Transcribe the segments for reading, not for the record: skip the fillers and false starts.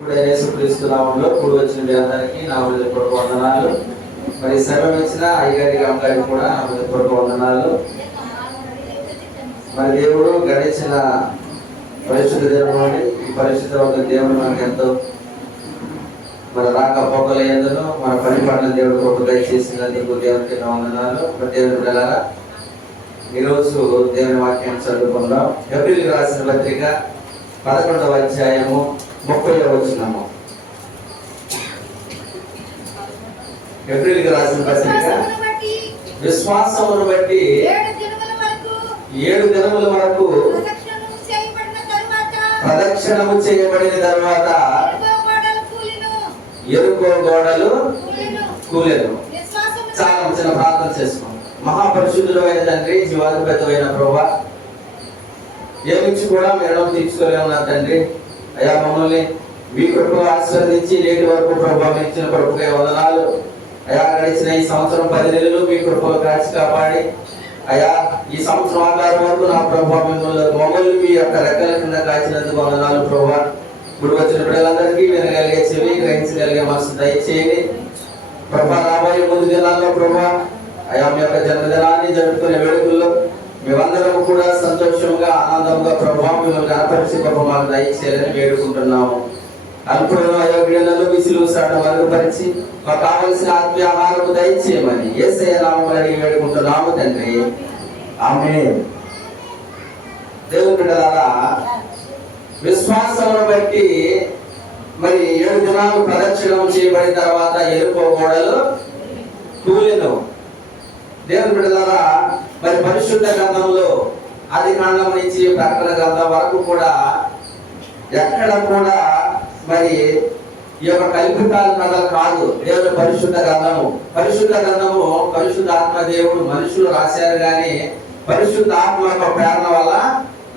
ఇప్పుడు యేసుక్రీస్తు నామంలో కూడి వచ్చిన మీ అందరికీ నా హృదయపూర్వక వందనాలు. మరి సమయం ఇచ్చిన అయ్యగారికి అమ్మగారికి కూడా నా హృదయపూర్వక వందనాలు. మరి దేవుడు గడిచిన పరిశుద్ధ దేవుడు, ఈ పరిశుద్ధ దేవుడు మనకు ఎంతో మన రాకపోకల ఎందును మన పరిపాలన దేవుడు గొప్ప దయచేసినందుకు దేవునికి నా వందనాలు. దేవుని బిడ్డలారా, ఈరోజు దేవుని వాక్యాన్ని చదువుకుందాం. ఏప్రిల్ రాసిన పత్రిక 11వ అధ్యాయము 30వ వచనము. ఏప్రిల్ రాసిన పత్రిక విశ్వాసమును బట్టి 7 దినముల వరకు ప్రదక్షిణము చేయబడిన తరువాత ఎరుకో గోడలు కూలెను. చాలా చిన్న ప్రార్థన చేసుకోండి. మహాపరిశుద్ధుడు అయిన తండ్రి, జీవాధిపతి ప్రభువా, ఏమిచ్చి కూడా మేము తీర్చుకోలేము నా తండ్రి. అయ్యా, మమ్మల్ని మీ కృప ఆశీర్వదించి నేటి వరకు ప్రభావ ఇచ్చిన కృపకే వందనాలు. అయా, గడిచిన ఈ సంవత్సరం 10 నెలలు మీ కృపలో కాచి కాపాడి అయా ఈ సంవత్సరం ఆకారం వరకు నా ప్రభావ మమ్మల్ని మీ యొక్క రెక్కల కింద కాచినందుకు వందనాలు ప్రభావ. ఇప్పుడు వచ్చిన పిల్లలందరికీ వినగలిగే చెవి, గ్రహించగలిగే మనసు దయచేయండి ప్రభా. రాబోయే ముందు దినాల్లో ప్రభా అయా మీ యొక్క జన్మదినాన్ని జరుపుకునే వేడుకల్లో మేమందరం కూడా సంతోషంగా ఆనందంగా ప్రభావం మిమ్మల్ని కనపరిచి మాకు దయచేయాలని వేడుకుంటున్నాము. అనుకున్న అయోగ్యులను విసులు సాటం వరకుపరిచి మాకు కావలసిన ఆత్మీయ ఆహారము దయచేయమని యేసయ్య నామములో అడిగి వేడుకుంటున్నాము తండ్రి, ఆమేన్. దేవుని బిడ్డలారా, విశ్వాసమును బట్టి మరి 7 దినాలు ప్రదక్షిణం చేయబడిన తర్వాత ఎరుకో గోడలు కూలెను. దేవుని బిడ్డలారా, మరి పరిశుద్ధ గ్రంథంలో ఆదికాండం నుంచి ప్రకటన గ్రంథం వరకు కూడా ఎక్కడ కూడా మరి ఈ యొక్క కల్పితాల కథలు కాదు. దేవుని పరిశుద్ధ గ్రంథము, పరిశుద్ధ గ్రంథము పరిశుద్ధ ఆత్మ దేవుడు మనుషులు రాశారు కానీ పరిశుద్ధ ఆత్మ యొక్క ప్రేరణ వల్ల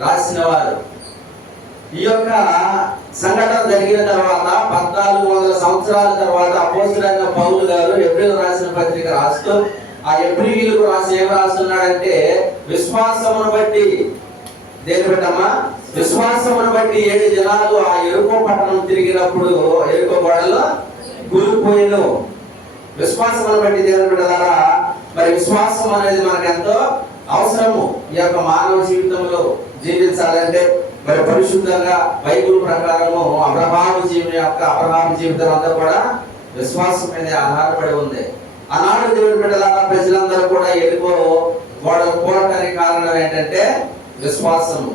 రాసిన వారు. ఈ యొక్క సంఘటన జరిగిన తర్వాత 1400 సంవత్సరాల తర్వాత అపోస్తలుడైన పౌలు గారు ఏప్రిల్ రాసిన పత్రిక రాస్తూ ఆ ఏప్రిల్ రాసి ఏం రాస్తున్నాడంటే, విశ్వాసమును బట్టి దేని పెట్టమ్మా విశ్వాసమును బట్టి 7 దినాలు ఆ ఎరుకో పట్టణం తిరిగినప్పుడు ఎరుకో గోడలో కూలిపోయిను. విశ్వాసమును బట్టి దేవుని బిడ్డలారా, మరి విశ్వాసం అనేది మనకు ఎంతో అవసరము. ఈ యొక్క మానవ జీవితంలో జీవించాలంటే మరి పరిశుద్ధంగా బైబిల్ ప్రకారము అబ్రహాము జీవితం అంతా కూడా విశ్వాసం మీద ఆధారపడి ఉంది. ఆనాడు దేవుని బిడ్డలారా, ప్రజలందరూ కూడా ఎరుకో గోడలు కూలటానికి కారణం ఏంటంటే విశ్వాసము.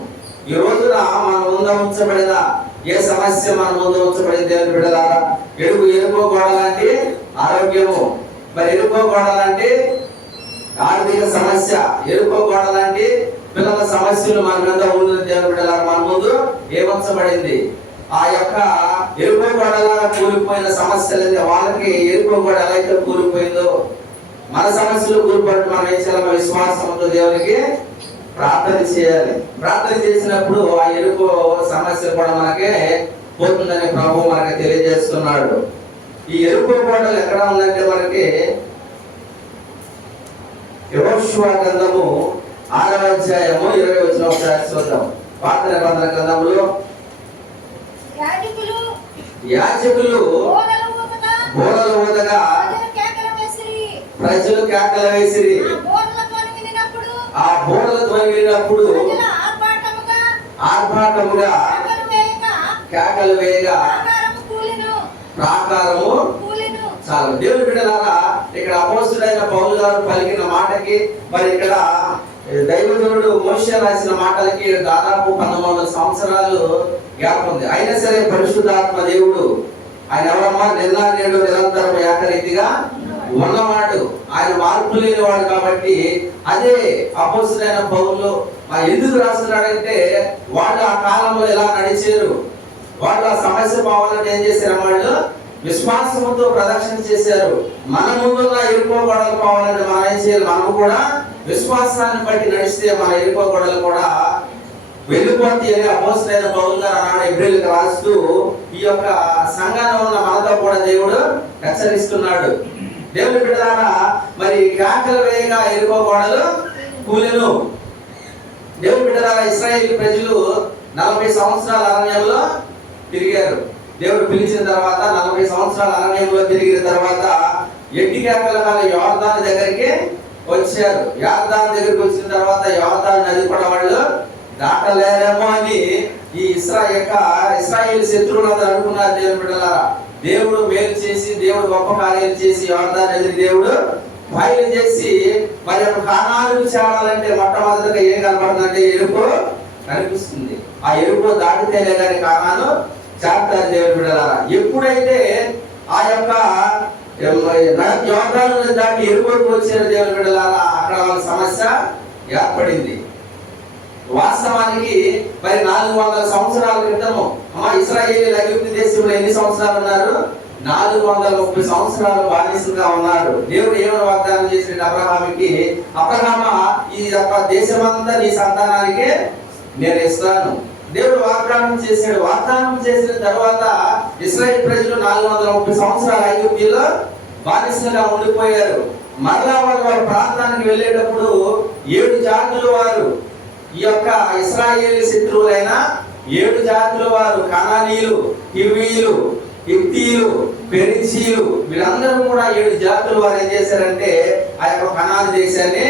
ఈ రోజున మన ముందు ఉంచబడిన ఏ సమస్య మన ముందు ఉంచబడిన దేవుని బిడ్డలారా, ఎరుకో గోడ లాంటి ఆరోగ్యము, మరి ఎరుకో గోడ లాంటి ఆర్థిక సమస్య, ఎరుకో గోడ లాంటి పిల్లల సమస్యలు మన మీద ఉన్న దేవుని బిడ్డలారా, మన ముందు ఏమంచబడింది. ఆ యొక్క ఎరుకో గోడలాగా కూలిపోయిన సమస్యలు వాళ్ళకి ఎరుకో గోడ ఎలా అయితే కూలిపోయిందో మన సమస్యలు కూలిపోయినట్టు మనం ఏం చేయాలి? విశ్వాసంతో దేవునికి ప్రార్థన చేయాలి. ప్రార్థన చేసినప్పుడు ఆ ఎరుకో సమస్య కూడా మనకే పోతుందని ప్రభు మనకి తెలియజేస్తున్నాడు. ఈ ఎరుకో గోడలు ఎక్కడ ఉందంటే మనకి యెహోషువ గ్రంథము 6వ అధ్యాయము 20వ వచనం ఒకసారి చూద్దాం. పాత నిబంధన గ్రంథంలో యాజకులు బోరలు ఊదగా ప్రజలు కేకలు వేసిరి. ఆ బోరల ధ్వని వినినప్పుడు ఆర్భాటముగా కేకలు వేయగా ప్రాకారము చాలు. దేవుని బిడ్డలారా, ఇక్కడ అపోస్తలుడైన పౌలు గారు పలికిన మాటకి మరి ఇక్కడ దైవజనుడు మోషే రాసిన మాటలకి దాదాపు 1900 సంవత్సరాలు గ్యాప్ ఉంది. అయినా సరే పరిశుద్ధాత్మ దేవుడు ఆయన ఎవరమ్మా? నిన్న నేడు నిరంతరం ఏకరీతిగా ఉన్నవాడు. ఆయన మార్పు లేనివాడు. కాబట్టి అదే అపోస్తలుడైన పౌలు ఎందుకు రాస్తున్నాడంటే, వాళ్ళు ఆ కాలంలో ఎలా నడిచారు, వాళ్ళు ఆ సమస్య పోవాలని ఏం చేశారు? వాళ్ళు విశ్వాసంతో ప్రదక్షిణ చేశారు. మన ముందుగా ఎరుకో గోడలు పోవాలని మనం ఏం చేయాలి? మనము కూడా విశ్వాసాన్ని బట్టి నడిస్తే మన ఎరుకో గోడలు కూడా వెళ్ళిపోతే అపోస్తలుడైన పౌలు గారు అన్నాడు ఏప్రిల్కి రాస్తూ ఈ యొక్క సంఘంలో ఉన్న మనతో కూడా దేవుడు హెచ్చరిస్తున్నాడు. దేవుని బిడ్డలారా, మరి కేకలు వేయగా ఎరుకో గోడలు కూలెను. దేవుని బిడ్డలారా, ఇశ్రాయేలు ప్రజలు 40 సంవత్సరాల అరణ్యంలో తిరిగారు. దేవుడు పిలిచిన తర్వాత 40 సంవత్సరాల అరణ్యంలో తిరిగిన తర్వాత ఎట్టి కేకల యోర్దాను దగ్గరికి వచ్చారు. యోర్దాను దగ్గరికి వచ్చిన తర్వాత యోర్దాను నది కూడా వాళ్ళు దాటలేరేమో అని ఈ ఇశ్రాయేలు శత్రువులందరూ అనుకున్నారు. దేవుని బిడ్డలారా, దేవుడు మేలు చేసి, దేవుడు గొప్ప కార్యాలు చేసి యోర్దాను నదిని దేవుడు బయలు చేసి మరి కానానుకు చేరాలంటే మొట్టమొదటిగా ఏం కనపడుతుందంటే ఎరుపు కనిపిస్తుంది. ఆ ఎరుపు దాటితేనే కానీ కానాను చేస్తారు. దేవుని బిడ్డలారా, ఎప్పుడైతే ఆ యొక్క యోర్దాను దాటి ఎరుపుకు వచ్చిన దేవుని బిడ్డలారా, అక్కడ వాళ్ళ సమస్య ఏర్పడింది. వాస్తవానికి మరి 400 సంవత్సరాల క్రితము ఇశ్రాయేలీయులు ఐగుప్తు దేశంలో ఎన్ని సంవత్సరాలు ఉన్నారు? 430 సంవత్సరాలు బానిసలుగా ఉన్నారు. దేవుడు ఏమైనా వాగ్దానం చేసిన అబ్రహాముకి, అబ్రహామా ఈ యొక్క దేశమంతా నీ సంతానానికి నేను ఇస్తాను. దేవుడు వాగ్దానం చేశాడు. వాగ్దానం చేసిన తర్వాత ఇశ్రాయేల్ ప్రజలు 430 సంవత్సరాలు ఐగుప్తులో బానిసలుగా ఉండిపోయారు. మరలా వారు ప్రాంతానికి వెళ్ళేటప్పుడు 7 జాతుల వారు, ఈ యొక్క ఇశ్రాయేలు శత్రువులైన 7 జాతుల వారు, కనానీయులు, హివ్వీయులు, హిత్తీయులు, పెరిజీయులు, వీళ్ళందరూ కూడా 7 జాతుల వారు ఏం చేశారంటే ఆ యొక్క కనాను దేశాన్ని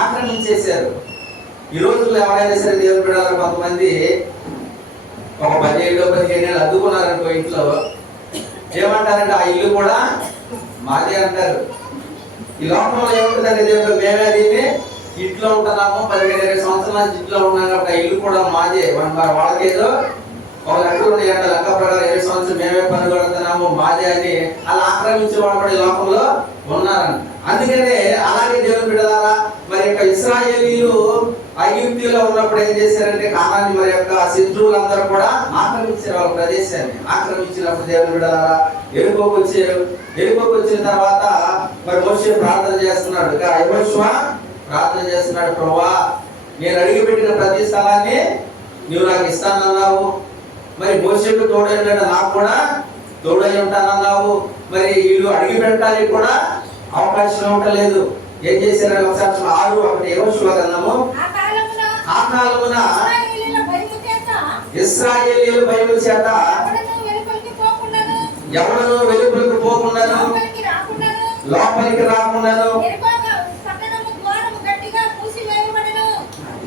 ఆక్రమించేశారు. ఈ రోజుల్లో ఎవరైనా సరే దేవుని బిడ్డలు కొంతమంది ఒక 10 ఏళ్ళు 15 ఏళ్ళు అద్దుకున్నారనుకో ఇంట్లో, ఏమంటారంటే ఆ ఇల్లు కూడా మాదే అంటారు. ఈ లోకంలో ఏముంటుందంటే దేవుడు మేమే దీన్ని ఇంట్లో ఉంటున్నాము, 15-20 సంవత్సరాల ఇంట్లో ఉన్నాం కాబట్టి ఆ ఇల్లు కూడా మాదే. వాళ్ళకేదో ఒక లెక్క ఉండే లెక్క ప్రకారం 20 సంవత్సరాలు మేమే పని కొడుతున్నాము మాదే అని అలా ఆక్రమించే వాళ్ళు కూడా ఈ లోకంలో ఉన్నారని. అందుకనే అలాగే దేవుని బిడ్డలారా, మరి యొక్క ఇశ్రాయేలీయులు ఐగుప్తులో ఉన్నప్పుడు ఏం చేశారంటే కానాన్ని మరి యొక్క శత్రువులందరూ కూడా ఆక్రమించారు. వాళ్ళ ప్రదేశాన్ని ఆక్రమించినప్పుడు దేవుని బిడ్డలారా ఎరుకోకు వచ్చారు. ఎరుకోకు వచ్చిన తర్వాత మరి మోషే ప్రార్థన చేస్తున్నాడు. యెహోషువ ప్రార్థన చేస్తున్నాడు, ప్రభువా నేను అడిగిపెట్టిన ప్రతి స్థలాన్ని నువ్వు నాకు ఇస్తానన్నావు. మరి మోషేకు తోడై నాకు కూడా తోడై ఉంటానన్నావు. మరి వీళ్ళు అడిగి పెట్టడానికి కూడా అవకాశం ఉండలేదు. ఏం చేశారు? 6:1 యెహోషువ గ్రంథము, ఆ కాలమున ఇశ్రాయేలీయుల భయము చేత ఎవడను వెలుపలికి పోకుండాను లోపలికి రాకుండాను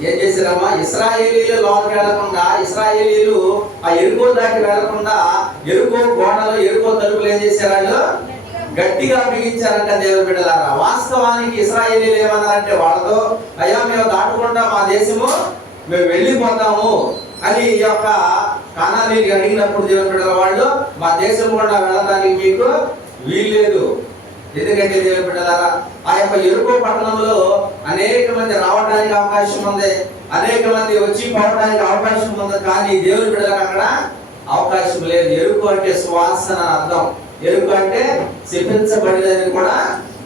ఏం చేశారమ్మా? ఇశ్రాయేలీయులు లోపలికి వెళ్లకుండా, ఇశ్రాయేలీయులు ఆ ఎరుకో దాటి వెళ్లకుండా ఎరుకో గోడలు, ఎరుకో తలుపులు ఏం చేశారు? గట్టిగా బిగించారంట. దేవుని బిడ్డలారా, వాస్తవానికి ఇశ్రాయేలీయులు ఏమన్నారంటే వాళ్ళతో, అయ్యా మేము దాటకుండా మా దేశము మేము వెళ్ళిపోతాము అని ఈ యొక్క కానానీయులు అడిగినప్పుడు దేవుని బిడ్డల వాళ్ళు, మా దేశం కూడా వెళ్ళడానికి మీకు వీల్లేదు. ఎందుకంటే దేవుని బిడ్డలారా ఆ యొక్క ఎరుకో పట్టణంలో అనేక మంది రావడానికి అవకాశం ఉంది, అనేక మంది వచ్చి పోవడానికి అవకాశం ఉంది. కానీ దేవుని బిడ్డలకు అక్కడ అవకాశం లేదు. ఎరుకు అంటే సువాసన అర్థం, ఎరుకు అంటే శపించబడినది కూడా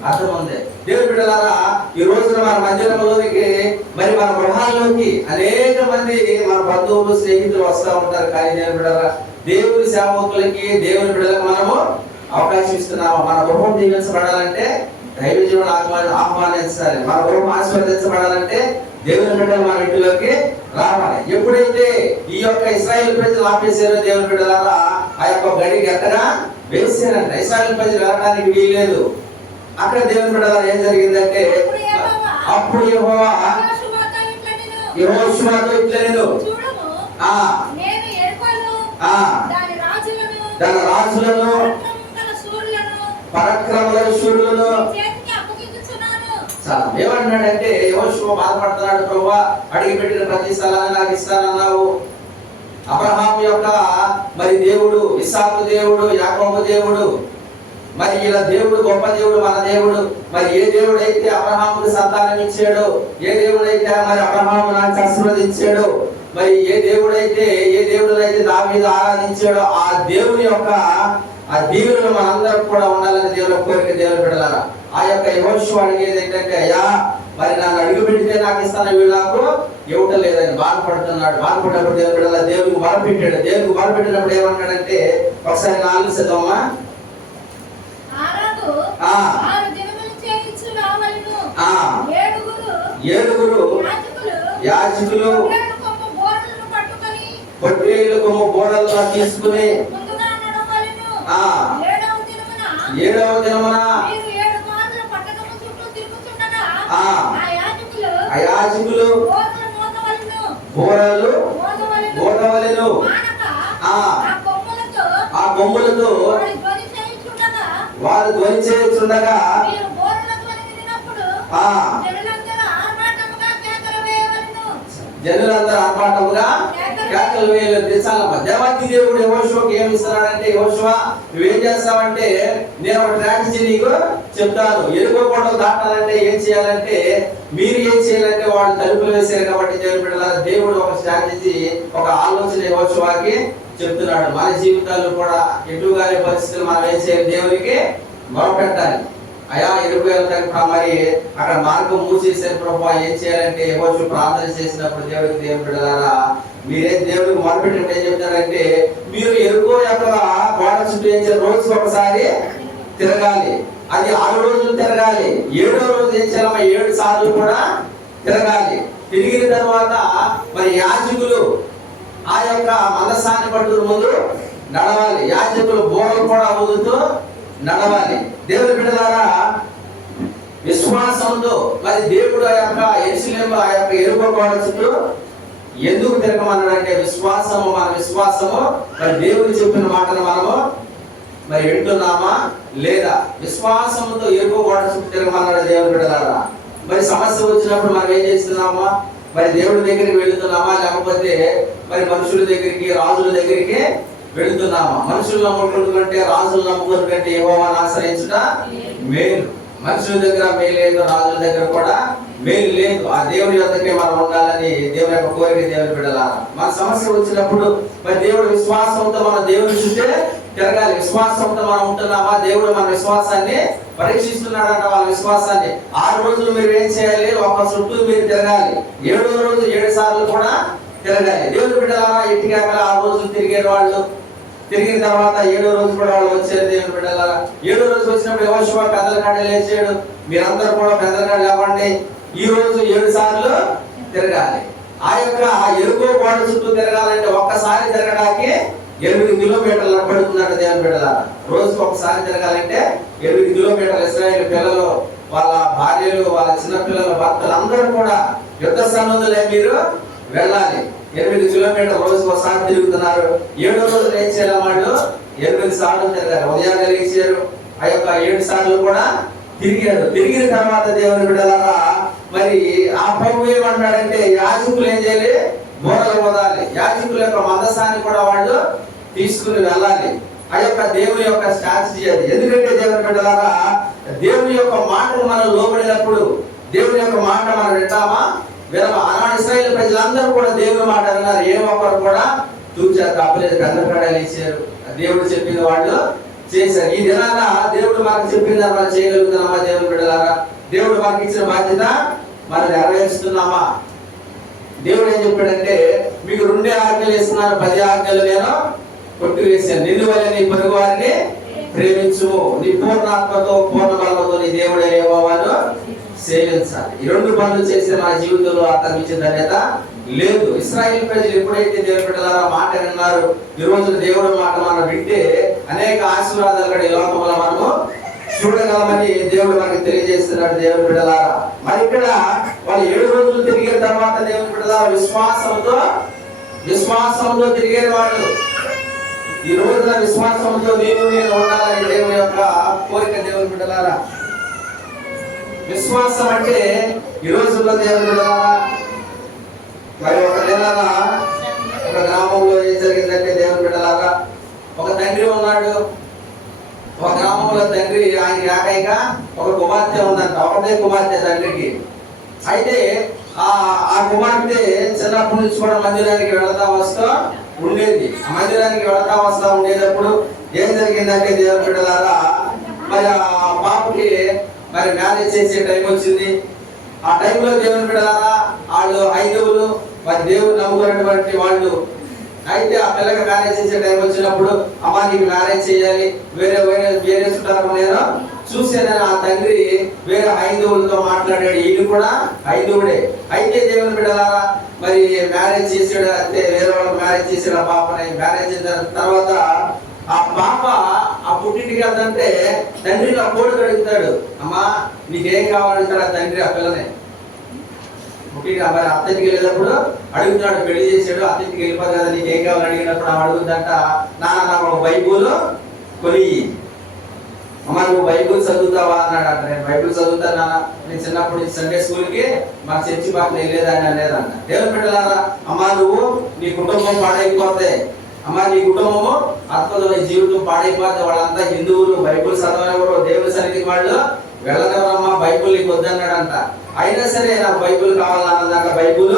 అర్థం ఉంది. దేవుని బిడ్డలారా ఈ రోజున మన మందిరంలోనికి మరి మన గృహాల్లోకి అనేక మంది మన బంధువులు, స్నేహితులు వస్తూ ఉంటారు. కానీ దేవుని బిడ్డలారా దేవుని సేవకులకి, దేవుని బిడ్డలకు మనము అవకాశం ఇస్తున్నాము. మన గృహం దీవించబడాలంటే దైవ జీవన ఆహ్వానించాలి. మన గృహం ఆశీర్వదించబడాలంటే దేవుని బిడ్డలు మన ఇంటిలోకి రావాలి. ఎప్పుడైతే ఈ యొక్క ఇశ్రాయేల్ ప్రజలు ఆపేసారో దేవుని బిడ్డలారా ఆ యొక్క గడి గట్టగా వేసారంట. ఇశ్రాయేల్ ప్రజలు వెళ్ళడానికి వీలేదు. అక్కడ దేవుని బిడ్డలారా ఏం జరిగిందంటే అప్పుడు యెహోషువతో ఇట్లా నేను దాని రాజులను పరాక్రమల శూరులను ఏమంటున్నాడంటే యెహోషువ బాధపడుతున్నాడు, ప్రభువా అడిగి పెట్టిన ప్రతి స్థలాన్ని నాకు ఇస్తానన్నావు. అబ్రహాం యొక్క మరి దేవుడు, ఇస్సాకు దేవుడు, యాకోబు దేవుడు, మరి ఇలా దేవుడు గొప్ప దేవుడు, మన దేవుడు. మరి ఏ దేవుడు అయితే అబ్రహాముకు సంతానం ఇచ్చాడో, ఏ దేవుడు అయితే మరి అబ్రహాము నాకు ఆశీర్వదించాడో, మరి ఏ దేవుడైతే దావీదు ఆరాధించాడో ఆ దేవుని యొక్క ఆ దీవెనలు మనందరం కూడా ఉండాలని దేవుని కోరిక. దేవుని బిడ్డలారా ఆ యొక్క యెహోషువ అడిగేది ఏంటంటే, అయ్యా మరి నన్ను అడుగు పెడితే నాకు ఇస్తాను, వీళ్ళు నాకు ఇవ్వటం లేదని బాధపడుతున్నాడు. బాధపడినప్పుడు దేవుని బిడ్డలారా దేవునికి మొరపెట్టాడు. దేవునికి మొరపెట్టినప్పుడు ఏమన్నాడంటే, ఒకసారి 4 చదవమ్మా. ఏడుగురు యాజకులు పొట్టేలు కొమ్ము బోడల్లో తీసుకుని ఏడవ దినమున ఆ యాజకులు బోరలు మోతవలెను. ఆ కొమ్ములతో వారు ధ్వని చేయుచుండగా జనులందరూ ఆర్భాటముగా కేకలు వేయలేదు. దేవాది దేవుడు యెహోషువకు ఏమి ఇస్తున్నాడంటే, యెహోషువ నువ్వేం చేస్తావంటే నేను ఒక స్ట్రాటజీ నీకు చెప్తాను. ఎరుకో కొండలు దాటాలంటే ఏం చేయాలంటే, మీరు ఏం చేయాలంటే వాళ్ళు తలుపులు వేసారు కాబట్టి దేవుని బిడ్డలారా, దేవుడు ఒక స్ట్రాటజీ, ఒక ఆలోచన యెహోషువకి చెప్తున్నాడు. మన జీవితాల్లో కూడా ఎటుగానే పరిస్థితులు మనం ఏం చేయాలి, దేవునికి మొరపెట్టాలి. అయా ఎరుకు వెళ్తానికి మరి అక్కడ మార్గం మూసేసారు ప్రభు, ఏం చేయాలంటే యెహోషువ ప్రార్థన చేసినప్పుడు దేవుడికి, దేవుని బిడ్డలారా మీరే దేవుడికి మొరపెట్టినప్పుడు ఏం చెప్తారంటే, మీరు ఎరుకో యొక్క గోడ చుట్టూ ఏం చేయాలి, రోజుకి ఒకసారి తిరగాలి. అది 6 రోజులు తిరగాలి. 7వ రోజు ఏం చేయాలమ్మా, 7 సార్లు కూడా తిరగాలి. తిరిగిన తర్వాత మరి యాజకులు ఆ యొక్క మందసాన్ని పట్టుకుని ముందు నడవాలి. యాజకులు బోరలు కూడా ఊదుతూ నడవాలి. దేవుని బిడ్డలారా, విశ్వాసంతో మరి దేవుడు ఆ యొక్క యెరూషలేము ఆ యొక్క ఎరుకో గోడ చుట్టూ ఎందుకు తిరగమన్నాడంటే, విశ్వాసము, మన విశ్వాసము మరి దేవుడు చెప్పిన మాటను మనము మరి వింటున్నామా లేదా? విశ్వాసంతో ఎరుకో గోడ చుట్టూ తిరగమన్నాడు దేవుని బిడ్డలారా. మరి సమస్య వచ్చినప్పుడు మనం ఏం చేస్తున్నామా, మరి దేవుడి దగ్గరికి వెళుతున్నామా, లేకపోతే మరి మనుషుల దగ్గరికి, రాజుల దగ్గరికి వెళుతున్నామా? మనుషులు నమ్ముకున్న కంటే రాజులు నమ్ముకున్న కంటే యెహోవాను ఆశ్రయించుట మేలు. మనుషుల దగ్గర మేలు లేదు, రాజుల దగ్గర కూడా మేలు లేదు. ఆ దేవుని యొద్దకే మనం ఉండాలని దేవుని యొక్క కోరిక. దేవుని బిడ్డలారా, మన సమస్య వచ్చినప్పుడు మరి దేవుడు విశ్వాసంతో మన దేవుని చుట్టే తిరగాలి. విశ్వాసంతో మనం ఉంటున్నామా, దేవుడు మన విశ్వాసాన్ని పరీక్షిస్తున్నాడంట. వాళ్ళ విశ్వాసాన్ని 6 రోజులు మీరు ఏం చేయాలి, ఒక చుట్టూ మీరు తిరగాలి. 7వ రోజు 7 సార్లు కూడా తిరగాలి. దేవుని బిడ్డలారా, ఇంటికి 6 రోజులు తిరిగే వాళ్ళు తిరిగిన తర్వాత 7వ రోజు కూడా వాళ్ళు వచ్చారు. దేవుని బిడ్డలారా, 7వ రోజు వచ్చినప్పుడు యెహోషువ పెద్దల కాడ లేచాడు, మీరందరూ కూడా పెద్దల కాడ లేవండి, ఈ రోజు 7 సార్లు తిరగాలి. ఆ యొక్క ఎరుకో గోడ చుట్టూ తిరగాలంటే ఒక్కసారి తిరగడానికి 8 కిలోమీటర్లు పడుతుందంట. దేవుని బిడ్డలారా, రోజుకి ఒకసారి తిరగాలంటే 8 కిలోమీటర్లు. ఇశ్రాయేలు పిల్లలు, వాళ్ళ భార్యలు, వాళ్ళ చిన్న పిల్లలు, భర్తలు అందరూ కూడా యుద్ధ సన్నద్ధులే మీరు వెళ్ళాలి. 8 కిలోమీటర్లు రోజుకి ఒకసారి తిరుగుతున్నారు. 7వ రోజు ఏం చేయాలి, వాళ్ళు 8 సార్లు తిరగారు. ఉదయాన్నే లేచారు, ఆ యొక్క 7 సార్లు కూడా తిరిగారు. తిరిగిన తర్వాత దేవుని బిడ్డలారా, మరి ఆ ప్రభు ఏమన్నాడంటే, యాజకులు ఏం చేయాలి, బోరలు ఊదాలి. యాజకుల యొక్క మందసాన్ని కూడా వాళ్ళు తీసుకుని వెళ్ళాలి. ఆ యొక్క దేవుని యొక్క స్ట్రాటజీ అది. ఎందుకంటే దేవుని బిడ్డలారా, దేవుని యొక్క మాటలు మనం లోబడినప్పుడు, దేవుని యొక్క మాట మనం వింటామా, ఆనాడు ఇశ్రాయేలు ప్రజలందరూ కూడా దేవుని మాట అన్నారు. ఏ ఒక్కరు కూడా చూచారు, తప్పలేదు, గంధకాడలు ఇచ్చారు. దేవుడు చెప్పింది వాళ్ళు చేశారు. ఈ దినాన దేవుడు మనకు చెప్పింది మనం చేయగలుగుతున్నామా? దేవుని బిడ్డలారా, దేవుడు మనకి ఇచ్చిన బాధ్యత మనం నెరవేరుస్తున్నామా? దేవుడు ఏం చెప్పాడంటే, మీకు 2 ఆజ్ఞలు ఇస్తున్నాను, 10 ఆజ్ఞలు నేను కొట్టివేశాను. నిన్ను వల్ల నీ పొరుగు వారిని ప్రేమించు, నీ పూర్ణాత్మతో పూర్ణ బలముతో నీ దేవుడు యెహోవాను సేవించాలి. ఈ 2 పనులు చేసే మన జీవితంలో అతనికి ధన్యత లేదు. ఇశ్రాయేలు ప్రజలు ఎప్పుడైతే దేవుని బిడ్డలారా మాట విన్నారు, ఈ రోజు దేవుడి మాట మనం వింటే అనేక ఆశీర్వాదాలు కూడా ఈ లోకంలో మనము చూడగలమని దేవుడు మనకి తెలియజేస్తున్నాడు. దేవుని బిడ్డలారా, మరి ఇక్కడ వాళ్ళు 7 రోజులు తిరిగిన తర్వాత దేవుని బిడ్డలారా విశ్వాసంతో తిరిగే వాళ్ళు ఈ రోజున విశ్వాసంతో నేను ఉండాలని దేవుని యొక్క కోరిక. దేవుని బిడ్డలారా, విశ్వాసం అంటే ఈ రోజుల్లో దేవుని బిడ్డలారా, మరి ఒక నెలన ఒక గ్రామంలో ఏం జరిగిందంటే దేవుని బిడ్డలారా, ఒక తండ్రి ఉన్నాడు. ఒక గ్రామంలో తండ్రి, ఆయనకి ఏకైక ఒక కుమార్తె ఉందంట. ఒకటే కుమార్తె తండ్రికి. అయితే ఆ కుమార్తె చిన్నప్పటి నుంచి కూడా మందిరానికి వెళతా వస్తూ ఉండేది. ఆ మందిరానికి వెళతా వస్తూ ఉండేటప్పుడు ఏం జరిగిందంటే దేవుని బిడ్డలారా, మరి ఆ పాపకి మరి మ్యారేజ్ చేసే టైం వచ్చింది. ఆ టైంలో దేవుని బిడ్డలారా, వాళ్ళు హైందవులు, మరి దేవుడు నమ్ముకున్నటువంటి వాళ్ళు. అయితే ఆ పిల్లకి మ్యారేజ్ చేసే టైం వచ్చినప్పుడు, అమ్మ నీకు మ్యారేజ్ చేయాలి, వేరే చుట్టాలు నేను చూసానని ఆ తండ్రి వేరే హైందవులతో మాట్లాడాడు. ఈయన కూడా హైందవుడే. అయితే దేవుని బిడ్డలారా, మరి మ్యారేజ్ చేసాడు, అంటే వేరే వాళ్ళకి మ్యారేజ్ చేసాడు. ఆ పాపని మ్యారేజ్ చేసిన తర్వాత ఆ పాప పుట్టింటికి వెళ్తుంటే తండ్రి ఆ కోడికి అడుగుతాడు, అమ్మా నీకేం కావాలంటాడు ఆ తండ్రి ఆ పిల్లని. పుట్టింటి మరి అత్తకి వెళ్ళేటప్పుడు అడుగుతున్నాడు, పెళ్లి చేసాడు అత్తకి వెళ్ళిపోదు కదా, నీకేం కావాలని అడిగినప్పుడు ఆమె అడుగుతుందంట, నాన్న నాకు ఒక బైబుల్ కొని. అమ్మ నువ్వు బైబుల్ చదువుతావా అన్నాడు అంట. నేను బైబుల్ చదువుతాను నాన్న, నేను చిన్నప్పుడు సండే స్కూల్కి మా చర్చి పక్కన వెళ్ళేదాన్ని అనేదంట. దేవుని బిడ్డలారా, అమ్మ నువ్వు నీ కుటుంబం పాడైపోతే, అమ్మ నీ కుటుంబము ఆత్మలో జీవితం పాడైపోతే, వాళ్ళంతా హిందువులు, బైబుల్ చదవనెవరు, దేవుని సన్నిధికి వాళ్ళు వెళ్ళనెవరమ్మా, బైబుల్ నీకు వద్దన్నాడంట. అయినా సరే నాకు బైబుల్ కావాలన్నదాక బైబుల్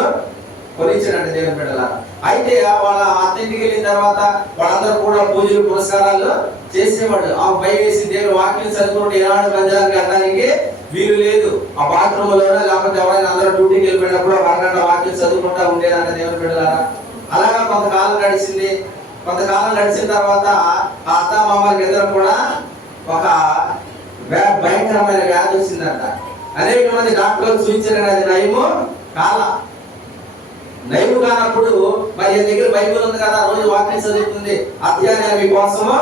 కొనిచ్చాడంట దేవుని బిడ్డలారా. అయితే వాళ్ళ అత్తింటికి వెళ్ళిన తర్వాత వాళ్ళందరూ కూడా పూజలు పురస్కారాలు చేసేవాళ్ళు. ఆ పై వేసి దేవుని వాక్యం చదువుకుంటే ఏనాడు మందిరానికి వెళ్ళడానికి వీలు లేదు. ఆ బాత్రూమ్ లోనే లేకపోతే ఎవరైనా అందరూ డ్యూటీకి వెళ్ళిపోయినప్పుడు అరగంట వాక్యం చదువుకుంటా ఉండేదంట దేవుని బిడ్డలారా. అలాగా కొంతకాలం గడిచింది. కొంతకాలం గడిచిన తర్వాత ఆ అత్త మామకి ఇద్దరు కూడా ఒక భయంకరమైన వ్యాధి వచ్చిందంట. అనేక మంది డాక్టర్లు చూపించారు, అది నయము కాల. నయము కానప్పుడు మరి దగ్గర బైబిల్ ఉంది కదా, రోజు వాక్యం చదువుతుంది, అత్యాన్ని మీకోసము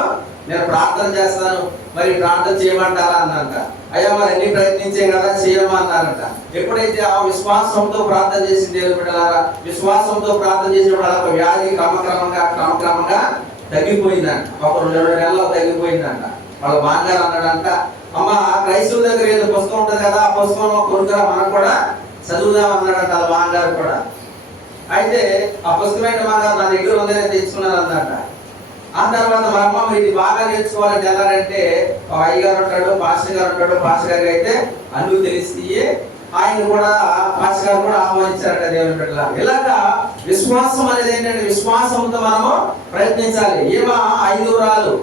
నేను ప్రార్థన చేస్తాను, మరి ప్రార్థన చేయమంటారా అన్నారంట. అయ్యా మరి అన్ని ప్రయత్నించే కదా, చేయమన్నారంట. ఎప్పుడైతే ఆ విశ్వాసంతో ప్రార్థన చేసింది దేవుని బిడ్డలారా, విశ్వాసంతో ప్రార్థన చేసినప్పుడు అలా వ్యాధి క్రమక్రమంగా తగ్గిపోయిందంట. ఒక 2 నెలల్లో తగ్గిపోయిందంట. వాళ్ళ బాంగారు అన్నాడంట, అమ్మ క్రైస్తవుల దగ్గర ఏదో పుస్తకం ఉంటుంది కదా, ఆ పుస్తకంలో కొనుక్కరా మనం కూడా చదువుదాం అన్నాడంట వాళ్ళ బాంగారు కూడా. అయితే ఆ పుస్తకమైన బాంగారు నా దగ్గర ఉందని తెచ్చుకున్నారు అన్నట. ఆ తర్వాత మా అమ్మ ఇది బాగా నేర్చుకోవాలంటే ఎలాగంటే, అయ్యగారు ఉంటాడు, పాస్టర్ గారు ఉంటాడు, పాస్టర్ గారికి అయితే అన్ని తెలిసి ఆయన కూడా పాస్టర్ గారు కూడా ఆహ్వానించారట దేవుని బిడ్డల. ఇలాగా విశ్వాసం అనేది ఏంటంటే, విశ్వాసంతో మనము ప్రయత్నించాలి. ఏమో 5 రాళ్ళు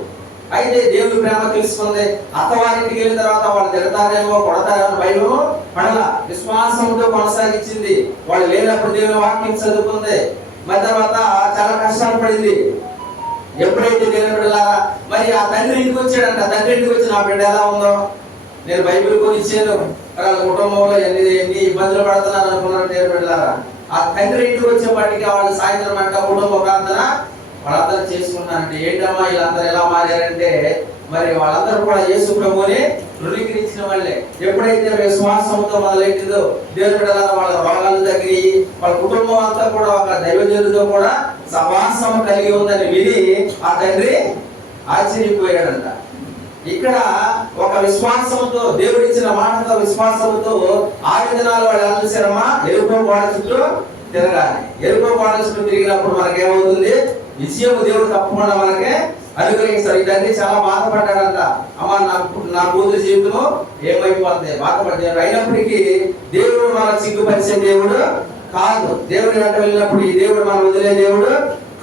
అయితే దేవుని ప్రేమ తెలుసుకుంది. అత్తవారింటికి వెళ్ళిన తర్వాత వాళ్ళు తిడతారేమో కొడతారేమో భయం పడల, విశ్వాసంతో కొనసాగించింది. వాళ్ళు లేనప్పుడు దేవుని వాక్యం చదువుకుంది. మరి తర్వాత చాలా కష్టాలు పడింది. ఎప్పుడైతే దేవుని బిడ్డలారా మరి ఆ తండ్రి ఇంటికి వచ్చాడంట. తండ్రి ఇంటికి వచ్చి నా బిడ్డ ఎలా ఉందో, నేను బైబిల్ కొని ఇచ్చాను, వాళ్ళ కుటుంబంలో ఎన్ని ఇబ్బందులు పడుతున్నారు అనుకున్నారు దేవుని బిడ్డలారా. ఆ తండ్రి ఇంటికి వచ్చేపాటికి వాళ్ళు సాయంత్రం అంట కుటుంబ ప్రార్థన వాళ్ళందరూ చేసుకున్నారంటే, ఏంటమ్మా వీళ్ళందరూ ఎలా మారారంటే, మరి వాళ్ళందరూ కూడా యేసు ప్రభువుని ధృవీకరించిన వాళ్ళే. ఎప్పుడైతే విశ్వాసంతో మొదలైందో దేవుని బిడ్డలారా వాళ్ళ రోగాలు తగ్గి, వాళ్ళ కుటుంబం అంతా కూడా ఒక దైవజనుడితో కూడా సహవాసం కలిగి ఉందని విని ఆ తండ్రి ఆశ్చర్యపోయాడంట. ఇక్కడ ఒక విశ్వాసంతో దేవుడిచ్చిన మాటతో విశ్వాసంతో 6 దినాలు వాళ్ళు ఎలా చూసారమ్మా, ఎరుకో గోడ చుట్టూ తిరగాలి. ఎరుకో గోడ చుట్టూ తిరిగినప్పుడు మనకేమవుతుంది, విషయం దేవుడు తప్పకుండా మనకే అనుగ్రహిస్తాడు. ఇదంతా చాలా బాధపడ్డాడంట. అమ్మ నా కూతురు జీవితం ఏమైపోతుంది, బాధపడ్డాడు. అయినప్పటికీ దేవుడు మన సిగ్గుపరిచే దేవుడు కాదు. దేవుడి వెంట వెళ్ళినప్పుడు ఈ దేవుడు మనం వదిలే దేవుడు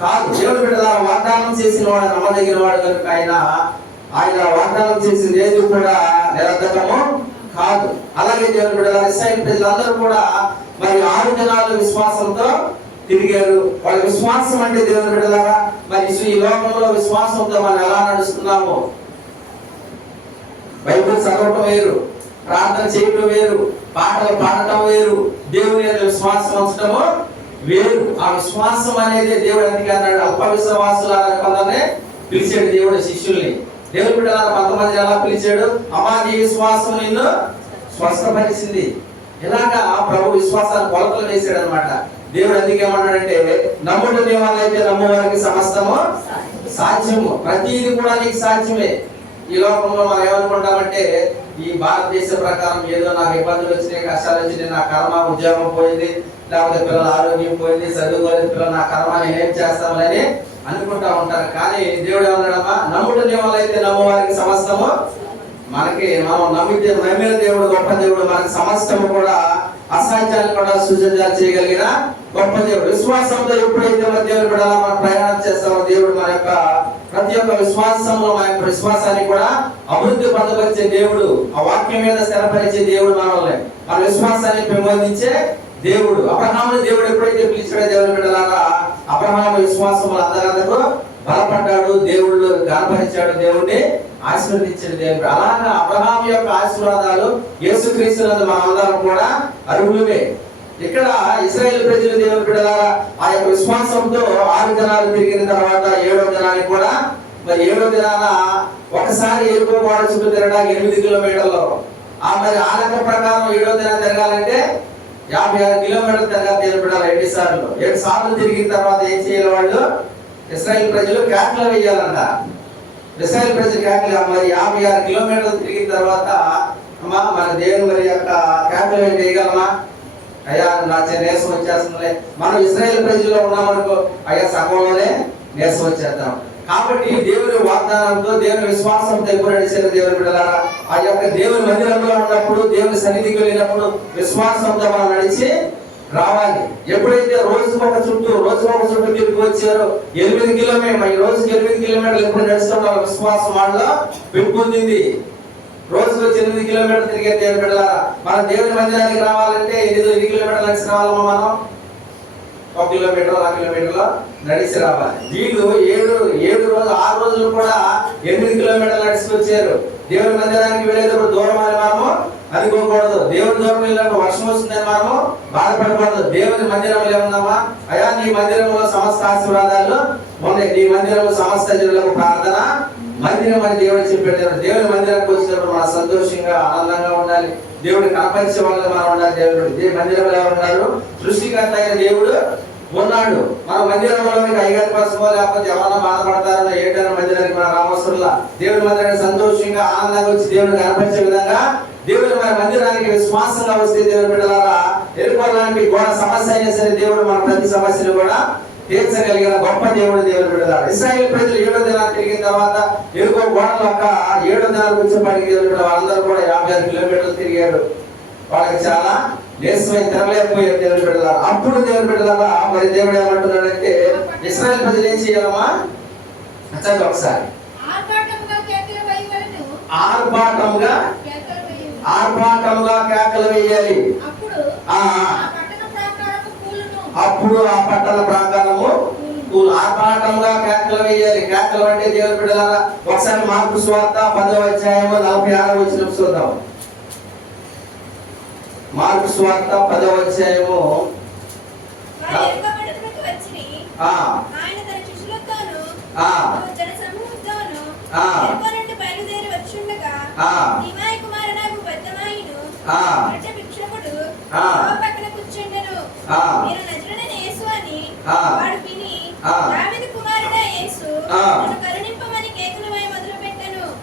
కాదు. దేవుడు బిడ్డలా వాగ్దానం చేసిన వాడు నమ్మదగిన వాడు కనుక ఆయన వాగ్దానం చేసింది ఏది కూడా నిరర్ధకము కాదు. అలాగే దేవుడు బిడ్డలా ఇశ్రాయేలు ప్రజలందరూ కూడా మరి 6 దినాలు విశ్వాసంతో తిరిగారు. వాళ్ళ విశ్వాసం అంటే దేవుని బిడ్డలారా మరి ఈ లోకంలో విశ్వాసంతో మనం ఎలా నడుస్తున్నాము, బైబిల్ చదవటం వేరు, ప్రార్థన చేయటం వేరు, పాటలు పాడటం వేరు, దేవుని విశ్వాసం ఉంచటము వేరు. ఆ విశ్వాసం అనేది దేవుడు అందుకే అన్నాడు, అల్ప విశ్వాసులారా కొందరిని పిలిచాడు దేవుడు శిష్యుల్ని. దేవుని బిడ్డలారా కొంతమంది ఎలా పిలిచాడు, అమ్మా నీ విశ్వాసం నిన్ను స్వస్థపరిచింది. ఇలాగా ప్రభు విశ్వాసాన్ని కొలతలు వేసాడు అనమాట. దేవుడు అందుకే ఏమన్నాడంటే, నమ్ముడు దేవాలైతే నమ్మువారికి సమస్తము సాధ్యము. ప్రతిది కూడా నీకు సాధ్యమే. ఈ లోకంలో మనం ఏమనుకుంటామంటే, ఈ భారతదేశ ప్రకారం ఏదో నాకు ఇబ్బందులు వచ్చినాయి, కష్టాలు వచ్చినాయి, నా కర్మ ఉద్యోగం పోయింది, లేకపోతే పిల్లల ఆరోగ్యం పోయింది, చదువుకోలేదు పిల్లలు, నా కర్మ నేనేం చేస్తామని అనుకుంటా ఉంటారు. కానీ దేవుడు ఏమన్నాడమ్మా, నమ్ముడు దేవాలైతే నమ్మువారికి సమస్తము. మనం నమ్మిన దేవుడు గొప్ప దేవుడు. మనకి సమస్తము కూడా అసాధ్యాలు కూడా సూచనలు చేయగలిగిన గొప్ప దేవుడు. విశ్వాసంతో ఎప్పుడైతే మన దేవుడు కూడా మనం ప్రయాణం చేస్తామో దేవుడు మన యొక్క ప్రతి ఒక్క విశ్వాసంలో మన యొక్క విశ్వాసాన్ని కూడా అభివృద్ధి పొందపరిచే దేవుడు, ఆ వాక్యం మీద స్థిరపరిచే దేవుడు మనల్ని, మన విశ్వాసాన్ని పెంపొందించే దేవుడు. అబ్రహాముని దేవుడు ఎప్పుడైతే పిలిచాడో దేవుని బిడ్డలారా అబ్రహాము విశ్వాసములు అందరందరూ బలపడ్డాడు, దేవుడు గణపరిచాడు, దేవుడిని ఆశీర్వదించాడు దేవుడు. అలాగా అబ్రహాము యొక్క ఆశీర్వాదాలు యేసుక్రీస్తునందు మనందరం కూడా అర్హులమే. ఇక్కడ ఇశ్రాయేలు ప్రజలు దేవుని బిడ్డలారా ఆ యొక్క విశ్వాసంతో 6 దినాలు తిరిగిన తర్వాత 7వ దినానికి కూడా మరి 7వ దినాన ఒకసారి ఎరుకో గోడ చుట్టూ తిరగడానికి 8 కిలోమీటర్లు. మరి ఆ లెక్క ప్రకారం 7వ దినాన్ని తిరగాలంటే 56 కిలోమీటర్లు తిరగాలి. దేవుని బిడ్డలారా 7 సార్లు. 7 సార్లు తిరిగిన తర్వాత ఏం చేయాలి? వాళ్ళు ఇశ్రాయేల్ ప్రజలు కేకలు వేయాలంట. ఇశ్రాయేల్ ప్రజలు కేకలు. మరి 56 కిలోమీటర్లు తిరిగిన తర్వాత అమ్మా మన దేవుని మరి యొక్క కేకలు వేయగలమా? అయ్యా నా నీరసం వచ్చేస్తుందిలే. మనం ఇశ్రాయేల్ ప్రజల్లో ఉన్నామనుకో, అయ్యా సగంలోనే నీరసం వచ్చేద్దాం. కాబట్టి దేవుని వాగ్దానంతో దేవుని విశ్వాసంతో ఎప్పుడు నడిచారు దేవుని బిడ్డలారా? ఆ యొక్క దేవుని మందిరంలో ఉన్నప్పుడు, దేవుని సన్నిధికి వెళ్ళినప్పుడు విశ్వాసంతో మనం నడిచి రావాలి. ఎప్పుడైతే రోజుకొక చుట్టూ తిరిగి వచ్చారో 8 కిలోమీటర్లు, ఈ రోజుకి 8 కిలోమీటర్లు ఎప్పుడు నడుస్తున్న విశ్వాసం వాళ్ళలో పెంపొందింది. రోజుకు 8 కిలోమీటర్లు తిరిగే దేవుని బిడ్డలారా, మన దేవుని మందిరానికి రావాలంటే 8 కిలోమీటర్లు నడిచి రావాలమ్మా. మనం 1 కిలోమీటర్ 2 కిలోమీటర్లు నడిచి రావాలి. వీళ్ళు 6 రోజులు కూడా 8 కిలోమీటర్లు నడిచి వచ్చారు. దేవుని మందిరానికి వెళ్ళేటప్పుడు దూరం అని మనము అనుకోకూడదు. దేవుని దూరం వెళ్ళినప్పుడు వర్షం వస్తుందని మనము బాధపడకూడదు. దేవుని మందిరంలో ఏమన్నామా? అయ్యా నీ మందిరంలో సమస్త ఆశీర్వాదాలు ఉన్నాయి, నీ మందిరంలో సమస్త జనులకు ప్రార్థన మందిరం అని దేవుడు చెప్పాడు. దేవుని మందిరానికి వచ్చినప్పుడు మనం సంతోషంగా ఆనందంగా ఉండాలి. దేవుడు కనపరిచే వాళ్ళని మనం ఉండాలి. దేవుడు మందిరంలో ఎవరున్నారు? సృష్టికర్త అయిన దేవుడు ఉన్నాడు. మన మందిరంలోనికి అయ్యారు పరచుకో, లేకపోతే ఎవరన్నా బాధపడతారన్న ఏటైనా మందిరానికి మన రామవసరంలా దేవుని మందిరానికి సంతోషంగా ఆనందంగా వచ్చి దేవుడిని కనపరిచే విధంగా దేవుడు మన మందిరానికి విశ్వాసంగా వస్తే దేవుని బిడ్డలారా, ఎరుకోవడానికి గోడ సమస్య అయినా సరే దేవుడు మన ప్రతి సమస్యను కూడా తీర్చగలిగిన గొప్ప దేవుడు దేవుని బిడ్డలారా. ఇశ్రాయేల్ ప్రజలు 7వ దినాన్ని తిరిగిన తర్వాత ఎరుకో గోడల యొక్క 7వ దినానికి వచ్చేప్పటికి దేవుని బిడ్డ వాళ్ళందరూ కూడా 56 కిలోమీటర్లు తిరిగారు. వాళ్ళకి చాలా నీరసమై తిరగలేకపోయారు దేవుని బిడ్డలారా. అప్పుడు దేవుని బిడ్డలారా మరి దేవుడు ఏమంటున్నాడంటే, ఇశ్రాయేల్ ప్రజలు ఏం చేయాలమ్మా? చదువు ఒకసారి. ఆర్భాటముగా కేకలు వేయాలి. అప్పుడు ఆ పట్టణ ప్రాకారము ఆర్భాటంగా కేకలు వేయాలి. కేకలు అంటే దేవుని బిడ్డలారా ఒకసారి మార్కు సువార్త 10వ అధ్యాయము 46వ వచనం చూద్దాం. మార్కు సువార్త 10వ అధ్యాయము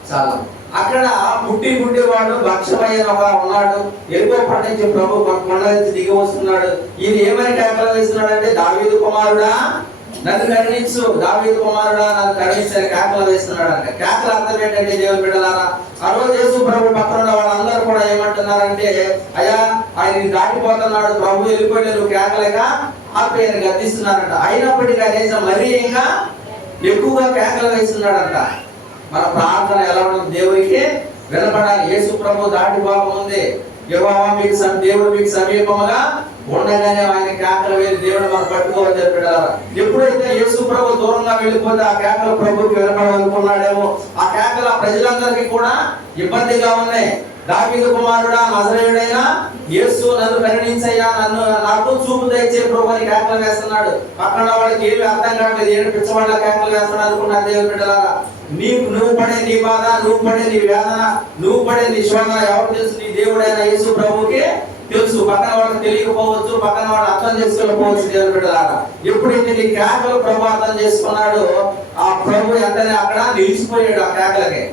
చాలా అక్కడ పుట్టేవాడు భక్షమైన ఉన్నాడు. ఎరుకో కొండ నుంచి ప్రభు కొండ నుంచి దిగి వస్తున్నాడు. ఈయన ఏమని కేకలు వేస్తున్నాడు అంటే, దావీదు కుమారుడా నన్ను కరుణించు, దావీదు కుమారుడా నన్ను కరుణించని కేకలు వేస్తున్నాడు అంటే. కేకల అర్థం ఏంటంటే దేవుని బిడ్డలారా, ఆ రోజు యేసు ప్రభు పక్కన ఉన్న వాళ్ళందరూ కూడా ఏమంటున్నారంటే, అయ్యా ఆయన దాటిపోతున్నాడు, ప్రభు వెళ్ళిపోయి నువ్వు కేకలేక ఆపేయని గద్దిస్తున్నారంట. అయినప్పటికీ ఆయన మరీ ఇంకా ఎక్కువగా కేకలు వేస్తున్నాడంట. మన ప్రార్థన ఎలా ఉంటుంది? దేవునికి వినపడాలి. యేసు ప్రభు దాటిపోకముందే యెహోవా మీకు దేవుడు మీకు సమీపముగా ఉండగానే ఆయన కేకలు వేసి దేవుడు మనం పట్టుకోవాలి బిడ్డలారా. ఎప్పుడైతే యేసు ప్రభు దూరంగా వెళ్ళిపోతే ఆ కేకలు ప్రభుకి వినపడాలనుకున్నాడేమో. ఆ కేకలు ఆ ప్రజలందరికీ కూడా ఇబ్బందిగా ఉన్నాయి. దావీదు కుమారుడా నజరేయుడైన యేసు నన్ను కరుణించయ్యా, నాకు చూపు దయచే ప్రభు అని కేకలు వేస్తున్నాడు. పక్కన వాళ్ళకి ఏమి అర్థం కావట్లేదు, ఏమి పిచ్చవాళ్ళ కేకలు వేస్తున్నాడు అనుకున్నారు దేవుని బిడ్డలారా. నువ్వు పడే నీ బాధ, నువ్వు పడే నీ వేదన, నువ్వు పడే నీ శోధన ఎవరు తెలుసు? నీ దేవుడైన యేసు ప్రభుకి తెలుసు. పక్కన వాళ్ళకి తెలియకపోవచ్చు, పక్కన వాళ్ళు అర్థం చేసుకోకపోవచ్చు దేవుని బిడ్డలారా. ఎప్పుడైతే నీ కేకలు ప్రభు అర్థం చేసుకున్నాడో ఆ ప్రభు వెంటనే అక్కడ నిలిచిపోయాడు. ఆ కేకలకి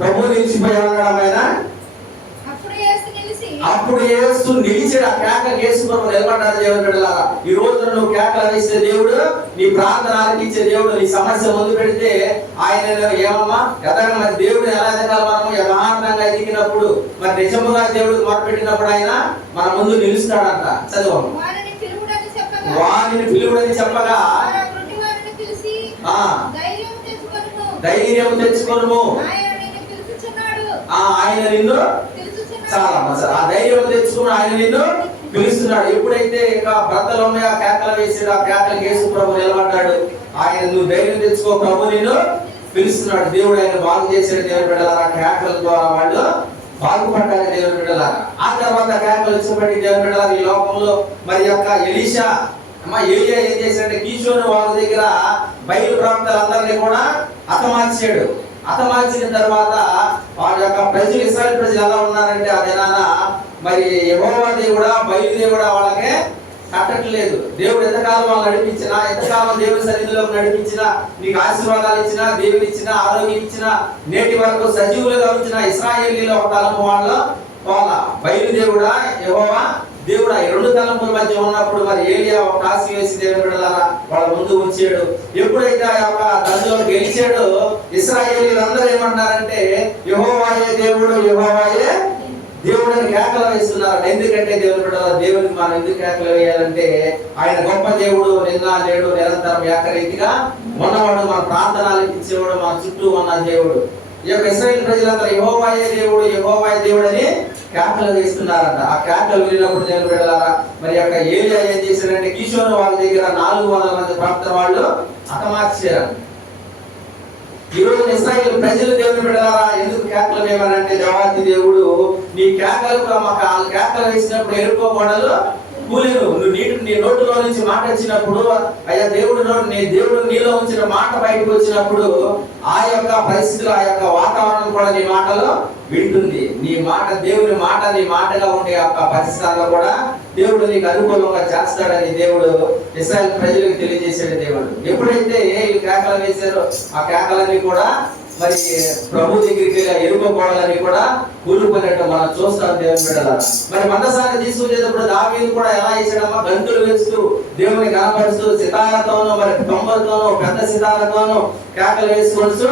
ప్రభు నిలిచిపోయాడు. ఆయన అప్పుడు యేసు నిలిచాడు. ఆ కేకలు యేసు ప్రభు నిలబడ్డాడు దేవుని బిడ్డలారా. ఈ రోజు నువ్వు కేకలు వేసే దేవుడు, నీ ప్రార్థన ఆలకించే దేవుడు, నీ సమస్య ముందు పెడితే ఆయన ఏమమ్మా ఎదగ మరి దేవుడు ఎలా ఎదగాలి? మనము యథార్థంగా ఎదిగినప్పుడు, మరి నిజముగా దేవుడు మొదలుపెట్టినప్పుడు ఆయన మన ముందు నిలుస్తాడంట. చదువు. వారిని పిలువుడని చెప్పగా ధైర్యం తెచ్చుకొనుము, ఆయన నిన్ను చాలా ఆ ధైర్యం తెచ్చుకుని ఆయన నిన్ను పిలుస్తున్నాడు. ఎప్పుడైతే ఇక భర్తలు ఉన్నాయి ఆ కేకలు వేసాడు, ఆ కేకలు యేసు ప్రభు నిలబడ్డాడు. ఆయన నువ్వు ధైర్యం తెచ్చుకో, ప్రభు నిన్ను పిలుస్తున్నాడు. దేవుడు ఆయన బాగు చేసాడు దేవుని బిడ్డలారా. కేకల ద్వారా వాళ్ళు బాగుపడ్డారు దేవుని బిడ్డలారా. ఆ తర్వాత కేకలు వచ్చినప్పటికీ దేవుని బిడ్డలారా ఈ లోకంలో మరి యొక్క ఎలీషా అమ్మ ఏలియా ఏం చేశాడంటే కీషోను వాళ్ళ దగ్గర బయలు ప్రవక్తలందరినీ కూడా హతమార్చాడు. హతమార్చిన తర్వాత వాళ్ళ యొక్క ప్రజలు, ఇశ్రాయేలు ప్రజలు ఎలా ఉన్నారంటే ఆ దినాన మరి యెహోవా దేవుడా బయలుదేవుడా వాళ్ళకే కట్టట్లేదు. దేవుడు ఎంతకాలం వాళ్ళు నడిపించినా, ఎంతకాలం దేవుడి సన్నిధిలోకి నడిపించినా, నీకు ఆశీర్వాదాలు ఇచ్చినా, దేవుని ఇచ్చినా, ఆరోగ్యం ఇచ్చినా, నేటి వరకు సజీవులుగా ఉంచిన ఇశ్రాయేలీలో ఒక తలంపు వాళ్ళ బయలుదేవుడా యెహోవా దేవుడు ఈ రెండు తలంపుల మధ్య ఉన్నప్పుడు మరి ఏలియా ఒక కాసి వేసి దేవుని బిడ్డలారా వాళ్ళ ముందు ఉంచాడు. ఎప్పుడైతే ఆ యొక్క దండలో గెలిచాడో ఇశ్రాయేలీలందరూ ఏమన్నారంటే యెహోవాయే దేవుడు, యెహోవాయే దేవుడిని కేకలు వేస్తున్నారు. ఎందుకంటే దేవుని బిడ్డలారా, దేవునికి మనం ఎందుకు కేకలు వేయాలంటే ఆయన గొప్ప దేవుడు, నిన్న నేడు నిరంతరం ఏకరీతిగా ఉన్నవాడు, మన ప్రార్థనలు ఇచ్చేవాడు, మన చుట్టూ ఉన్న దేవుడు. ఈ యొక్క ఇశ్రాయేలు ప్రజలందరూ యెహోవాయే దేవుడు, యెహోవాయే దేవుడు అని కేకలు వేస్తున్నారంట. ఆ కేకలు వెళ్ళినప్పుడు దేవుని బిడ్డలారా మరి యొక్క ఏలియా ఏం చేశారంటే కీషోను వాళ్ళ దగ్గర 400 మంది ప్రవక్తల వాళ్ళు హతమార్చారు. ఈ రోజు ఇశ్రాయేలు ప్రజలు దేవుని బిడ్డలారా ఎందుకు కేకలు వేయమనంటే దేవాతి దేవుడు నీ కేకలకు మాకు కేకలు వేసినప్పుడు ఎరుకో గోడలు కూలేను. నువ్వు నీ నోటిలో నుంచి మాట వచ్చినప్పుడు అయ్యా దేవుడు నీలో ఉంచిన మాట బయటకు వచ్చినప్పుడు ఆ యొక్క పరిస్థితులు, ఆ యొక్క వాతావరణం కూడా నీ మాటలో వింటుంది. నీ మాట దేవుని మాట నీ మాటగా ఉండే యొక్క పరిస్థితుల్లో కూడా దేవుడు నీకు అనుకూలంగా చేస్తాడని దేవుడు ఇశ్రాయేలు ప్రజలకు తెలియజేసాడు. దేవుడు ఎప్పుడైతే ఈ కేకలు వేశారో ఆ కేకలన్నీ కూడా మరి ప్రభు దగ్గరికి ఎరుక గోడలని కూడా కూలిపోయినట్టు మనం చూస్తాం దేవుని బిడ్డలారా. మరి మందసాన్ని తీసుకునేటప్పుడు దావీదు కూడా ఎలా వేసాడమ్మా, గంతులు వేస్తూ దేవుని కనపరుస్తూ సితారతోనూ మరి తొంబలతోనూ పెద్ద సితారతోనూ కేకలు వేసుకొస్తూ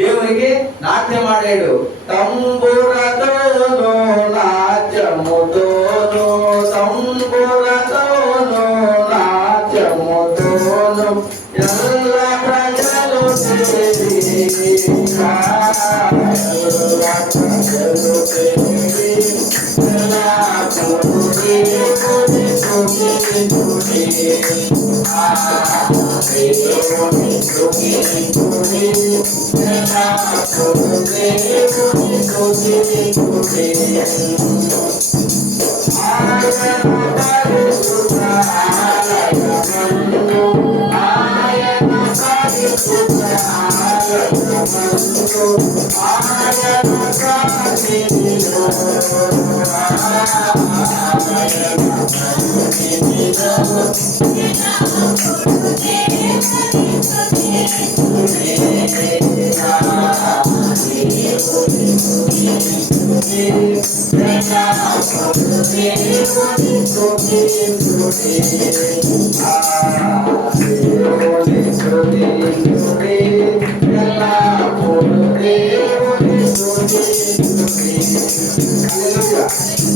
దేవునికి నాట్యం ఆడాడు. తంబురతోనూ నాట్యముతోనూ, తంబురతోనూ నాట్యముతోనూ ఎల్ల ప్రజలు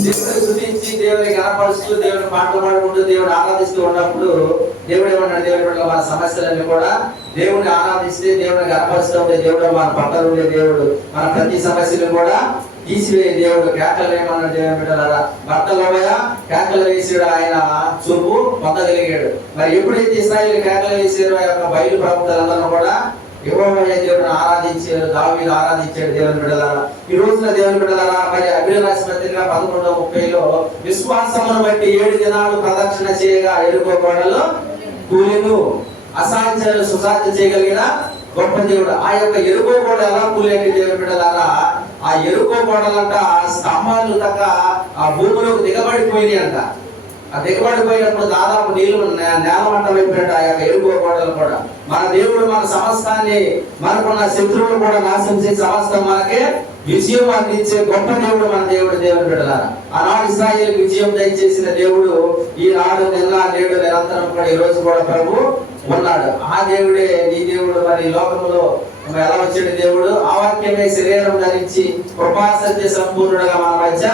దేవుని స్తుతించి దేవుని కనపరుస్తూ దేవుని పాటలు పాడుకుంటూ దేవుని ఆరాధిస్తూ ఉన్నప్పుడు దేవుడు ఏమన్నాడు, దేవుడు మన సమస్యలన్నీ కూడా దేవుడిని ఆరాధిస్తే దేవుడిని కనపరుస్తూ ఉంటే దేవుడు మన పక్కన ఉండే దేవుడు మన ప్రతి సమస్యలు కూడా తీసివేయ దేవుడు. కేకలు వేయమన్నాడు దేవుని బిడ్డలారా. భర్తలోయ కేకలు వేసాడు, ఆయన చూపు పొందగలిగాడు. మరి ఎప్పుడైతే ఇశ్రాయేలు కేకలు వేసారో ఆ యొక్క బయలు ప్రవక్తలందరూ కూడా యెహోవాయే దేవుడిని ఆరాధించారు, దావీదు ఆరాధించాడు దేవుని బిడ్డలారా. ఈ రోజున దేవుని బిడ్డలారా మరి అభిరాశ పత్రిక 11:30లో విశ్వాసమును బట్టి 7 దినాలు ప్రదక్షిణ చేయగా ఎరుకో గోడలు కూలెను, అసాధ్యాలు సుసాధ్యం చేయగలిగిన గొప్ప దేవుడు. ఆ యొక్క ఎరుకో గోడ ఎలా కూలేని దేవుని బిడ్డలారా, ఆ ఎరుకో గోడలంట స్తంభాలు తగ్గ ఆ భూమిలోకి దిగబడిపోయినాయి అంట. ఆ దిగబడిపోయినప్పుడు దాదాపు నీళ్లు నేలమట్టం అయిపోయినట్టు ఆ యొక్క ఎరుకో గోడలు కూడా. మన దేవుడు మన సమస్తాన్ని, మనకున్న శత్రువులు కూడా నాశనం చేసి సమస్తం మనకే విజయం అందించే గొప్ప దేవుడు మన దేవుడు. దేవుని బిడ్డలారా ఆనాడు ఇశ్రాయేలుకు విజయం దయచేసిన దేవుడు ఈనాడు నిన్న నేడు నిరంతరం కూడా ఈ రోజు కూడా ప్రభు ఉన్నాడు. ఆ దేవుడే నీ దేవుడు. మరి లోకంలో ఎలా వచ్చాడు దేవుడు? ఆ వాక్యమే శరీరం ధరించి కృపాసత్య సంపూర్ణుడుగా మన మధ్య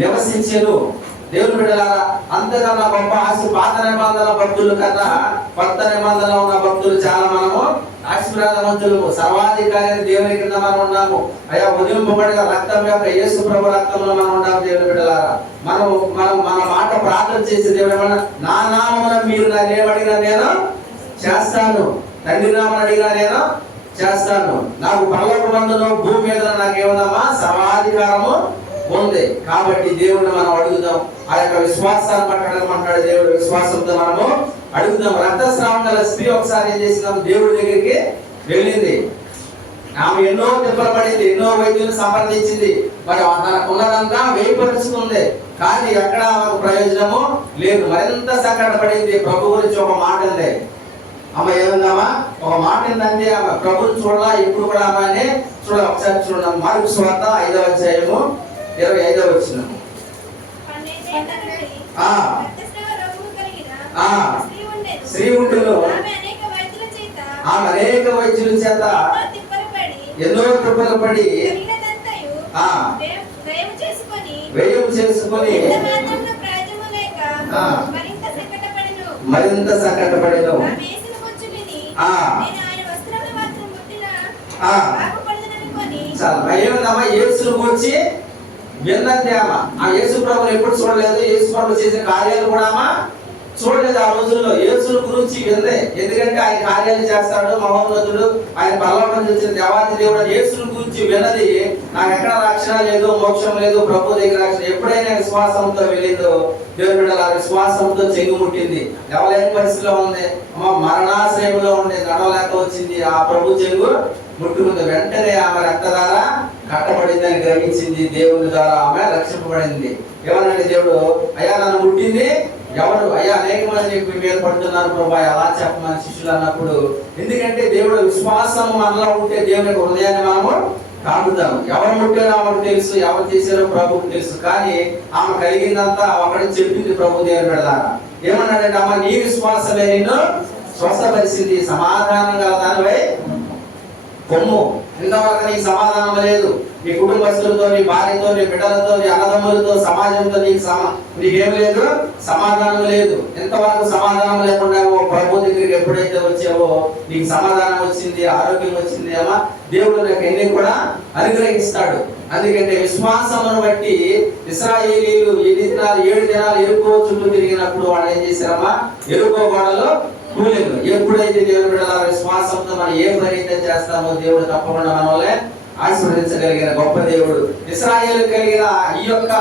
నివసించెను. దేవుని బిడ్డలారా అంతకన్నా గొప్ప పాత నిబంధన భక్తుల కన్నా కొత్త నిబంధన ఉన్న భక్తులు చాలా మనము ఆశీర్వాదవంతులు. సర్వాధికారి దేవుని కింద మనం ఉన్నాము. అయ్యా ఉదయింపబడిన రక్తం యొక్క యేసు ప్రభు రక్తంలో మనం ఉన్నాము. దేవుని బిడ్డలారా మన మాట ప్రార్థన చేసే దేవుడు నా నామమున మీరు నన్ను ఏమడిగినా నేను చేస్తాను, తండ్రి నామమున అడిగినా నేను చేస్తాను. నాకు పరలోకమందును భూమి మీద నాకేముందమ్మా సర్వాధికారము ఉంది. కాబట్టి దేవుడిని మనం అడుగుదాం. ఆ యొక్క విశ్వాసాన్ని బట్టి అడగమంటాడు దేవుడు. విశ్వాసంతో మనము అడుగుదాం. రక్తస్రావం గల స్త్రీ ఒకసారి ఏం చేసిందాం, దేవుడి దగ్గరికి వెళ్ళింది. ఆమె ఎన్నో తిప్పలు పడింది, ఎన్నో వైద్యులు సంప్రదించింది. మరి తనకు ఉన్నదంతా వేయపరుచుకుంది, కానీ ఎక్కడ ఆమెకు ప్రయోజనము లేదు. మరింత సంకటపడింది. ప్రభు గురించి ఒక మాట ఉంది. ఆమె ఏముందామా, ఒక మాట ఏంటంటే ఆమె ప్రభుని చూడాలా, ఎప్పుడు కూడా ఆమె చూడాలి. ఒకసారి చూడండి, మార్కు సువార్త 5వ అధ్యాయము 25వ వచనం. స్త్రీ ఉండెను, ఆమె అనేక వైద్యుల చేత ఎన్నో తిప్పలు పడి వ్యయం చేసుకొని మరింత సంకటపడెను. ఏమన్నా యేసును గురించి విన్నది. ఆ యేసు ప్రభుని ఎప్పుడు చూడలేదు, యేసు ప్రభు చేసే కార్యాలు కూడా చూడలేదు. ఆ రోజుల్లో యేసును గురించి విందే, ఎందుకంటే ఆయన కార్యాలు చేస్తాడు, మహోన్నతుడు, ఆయన పరలోకం చేసిన దేవాది దేవుడు. యేసును గురించి విన్నది, నాకు ఎక్కడ రక్షణ లేదు, మోక్షం లేదు, ప్రభు దగ్గర రక్షణ. ఎప్పుడైనా విశ్వాసంతో వెళ్ళిందో దేవుడు బిడ్డల విశ్వాసంతో చెంగుముట్టింది. ఎవరైనా పరిస్థితిలో ఉంది, మరణాశ్రయంలో ఉండే, నడవలేక వచ్చింది, ఆ ప్రభు చెంగు ముట్టుకుంది. వెంటనే ఆమె రక్తధార కట్టబడిందని గ్రహించింది. దేవుని ద్వారా ఆమె రక్షింపబడింది. ఏమనంటే దేవుడు, అయ్యా నన్ను ముట్టింది ఎవరు? అయ్యా అనేక మంది మీద పడుతున్నారు ప్రభా, అలా చెప్పమని శిష్యులు అన్నప్పుడు, ఎందుకంటే దేవుడు విశ్వాసం మనలో ఉంటే దేవుని యొక్క హృదయాన్ని మనము కాదుతాం. ఎవరు ముట్టారో ఆమెకు తెలుసు, ఎవరు చేశారో ప్రభుకు తెలుసు. కానీ ఆమె కలిగిందంతా ఒకటి చెప్పింది ప్రభు. దేవుని బిడ్డలారా ఏమన్నాడంటే, అమ్మ నీ విశ్వాసమే నిన్ను స్వస్థపరిచింది, సమాధానం గల దానివై కొమ్ము. ఇంతవరకు నీకు సమాధానం లేదు. నీ కుటుంబస్తులతో, నీ భార్యతో, నీ బిడ్డలతో, నీ అన్నదమ్ములతో, సమాజంతో నీకేం లేదు, సమాధానం లేదు. ఎంతవరకు సమాధానం లేకుండా ప్రభు దగ్గరికి ఎప్పుడైతే వచ్చావో నీకు సమాధానం వచ్చింది, ఆరోగ్యం వచ్చింది. అమ్మా దేవుడు నాకు ఎన్ని కూడా అనుగ్రహిస్తాడు. అందుకంటే విశ్వాసమును బట్టి ఇశ్రాయేలీయులు 7 దినాలు ఎరుకో చుట్టూ తిరిగినప్పుడు వాళ్ళు ఏం చేశారమ్మా, ఎరుకో గోడలో కూలేదు. ఎప్పుడైతే దేవుని బిడ్డల విశ్వాసంతో మనం ఏ ప్రయత్నం చేస్తామో దేవుడు తప్పకుండా మనల్ని ఆశీర్వదించగలిగిన గొప్ప దేవుడు. ఇశ్రాయేలు కలిగిన ఈ యొక్క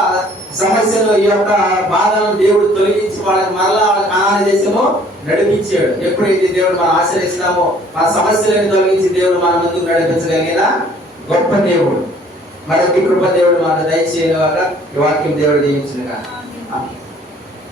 సమస్యలు, ఈ యొక్క బాధలను దేవుడు తొలగించి వాళ్ళకి మరలా కనాని దేశము నడిపించాడు. ఎప్పుడైతే దేవుడు మనం ఆశ్రయిస్తామో మన సమస్యలను తొలగించి దేవుడు మన ముందుకు నడిపించగలిగిన గొప్ప దేవుడు. మరొక కృప దేవుడు మనకు దయచేయగా ఈ వాక్యం దేవుడు దీవించునుగాక.